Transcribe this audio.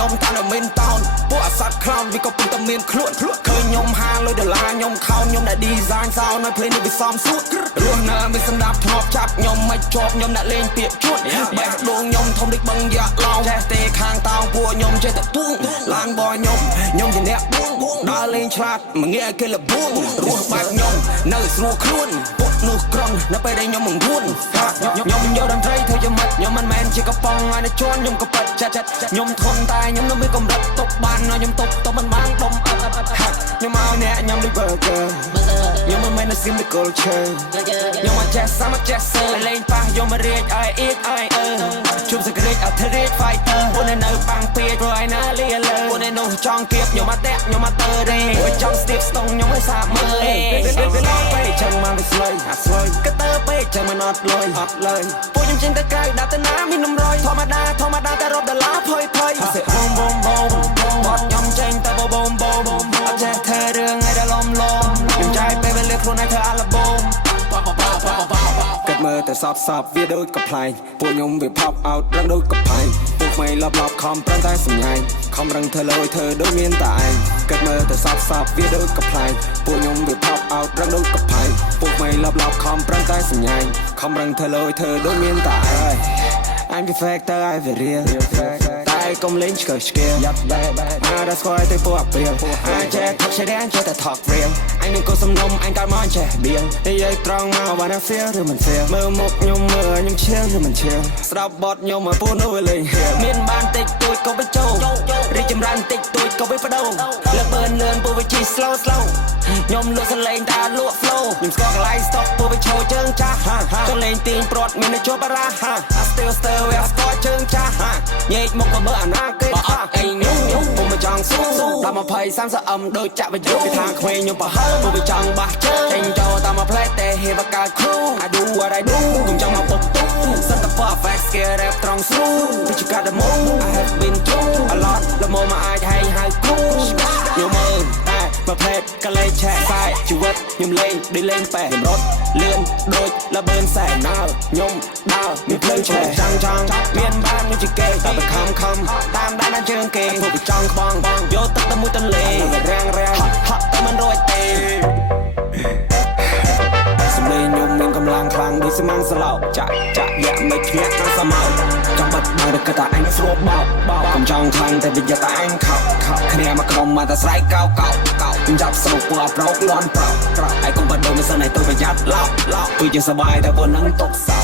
ញោមតានៅមានតោនពួកអាសត្វខ្លោនវាក៏ពុំតែមានខ្លួនឃើញញោមហាលុយដុល្លារញោមខោនញោមដែល design សោនៅភ្លេងនេះវាសំសួតរស់នៅមានសម្ដាប់ធ្នាប់ចាប់ញោមមិនជាប់ញោមអ្នកលេងពាក្យជួតបេះដូងញោមធំដូចបឹងយ៉ាក់ឡោចេះទេខាងតោងពួកញោមចេះតែពួងឡានបញោមជាអ្នកបួងដើរលេងឆ្លាតមកងាកគេលបួងរស់បាច់ញោមនៅស្រួលខ្លួនពុតនោះក្រំនៅពេលដែលញោមមិនរួនញោមយកតន្ត្រីធ្វើជាមិត្តញោមមិនមែនជាកំប៉ុងឲ្យនៅជន់ញោមក៏ប៉ិតចិត្តញោមធន់តែញោមនៅមានកម្រិតຕົកបានញោមຕົកមិនបានដុំអត់ញោមមកអ្នកញោមដូច burger ញោមមិនមែននៅស៊ីមដូច culture ញោមមកចេះសាមចេះសើលេងប៉ះញោមមករៀកឲ្យអៀតឲ្យជុំសក្តិអធិរាជ fighter ពួកនៅបាំងពេកព្រោះឯណាលីលើពួកនៅនោះចង់គៀបញោមមកតាក់ញោមមកទៅរេពួកចង់ step stone ញោមឲ្យសាបមើលពេលឡងពេកចឹងមកវាស្លុយអាស្លុយក៏ទៅពេកចឹងមិនអត់លុយអត់លើយពួកខ្ញុំចេញទៅក្រៅដាក់ទៅណាមាននំរយធម្មតាតែរត់ដុល្លារភ័យសេបូមបាត់ខ្ញុំចេញតែបូមអត់ចេះធ្វើរឿងឲ្យដល់លំខ្ញុំចាយពេលវេលាខ្លួនឯងធ្វើអាល់បូមគិតមើលតែសពវាដូចកំ pl ែងពួកខ្ញុំវា pop out រឹងដូចកំផែងពួកថ្មីលបខំប្រឹងតែសម្ញែងខំរឹងធ្វើលយធ្វើដូចមានតែឯងគិតមើលតែសពវាដូចកំ pl ែងពួកខ្ញុំវា pop out រឹងដូចកំផែងពួកថ្មីលបខំប្រឹងតែសម្ញែងខំរឹងធ្វើលយធ្វើដូចមានតែឯង I'm the factor I be real តែកុំលេងឆ្កឹះឆ្កៀលអារ៉ាស្គាល់ទៅពួកអព្រាលអាចចេះថកឆេរ៉ានចេះតែថក real អញនឹងក៏សំណុំអញកើតមកចេះបៀលនិយាយត្រង់មកបាន feel ឬមិន feel មើលមុខខ្ញុំមើលខ្ញុំឈៀលឬមិនឈៀលស្ដាប់បទខ្ញុំមកពូនោះលេងមានបានតិចតួចក៏ទៅចូលរីចម្រើនតិចតួចក៏ទៅបដូរលើបឿនលឿនពួកវាជី slow ខ្ញុំលក់សលេងតែលក់ flow ខ្ញុំស្គាល់កន្លែង stop ពួកវាឈោជើងចាស់ចុះលេងទាញព្រាត់មានតែជួបបារ៉ា still វាស្គាល់ជើងចាស់ញែកមកក៏មើលអាណាគេអត់អីខ្ញុំពុំមកចង់ស៊ូដល់20 30 M ដូចចាក់វាយកពីខាងក្មេងខ្ញុំប្រហើពួកវាចង់បះជើងចេញចូលតាមមកផ្លែតែហេបកើត crew I do what I do ខ្ញុំចង់មកពុកទូសិនតែ perfect scare rap ត្រង់ស្រួលពីចកាដម I have been through a lot លមមកអាចហែងហៅគូខ្ញុំមើលតែប្រភេទកលេចឆែកខ្សែជីវិតខ្ញុំលេងដូចលេងប៉ែខ្ញុំរត់លឿនដូចលបឿនសែណើខ្ញុំដើរមានភ្លើងឆែកចង់មានបានដូចជាគេតែបខំតាមដានជើងគេពួកវាចង់ក្បងយកទឹកទៅមួយទន្លេរាំងហត់តែមិនរួចទេសំលេងខ្ញុំមានកម្លាំងខ្លាំងដូចស្មានស្លោកចាក់យ៉ាក់មិនគ្នាដល់សមោចាំបាត់បើក៏តែអញស្រួលបោកកុំចង់ខ្លាំងតែវាតែអញខោគ្នាមកក្រុមមកតែស្រ័យកោខ្ញុំចាប់ស្រុកពួកប្រោកលន់ប្រោកហើយកុំបាត់ដូចមិនសិនឲ្យទៅប្រយ័ត្នឡោកគឺជាសបាយតែពួកនឹងຕົកសោ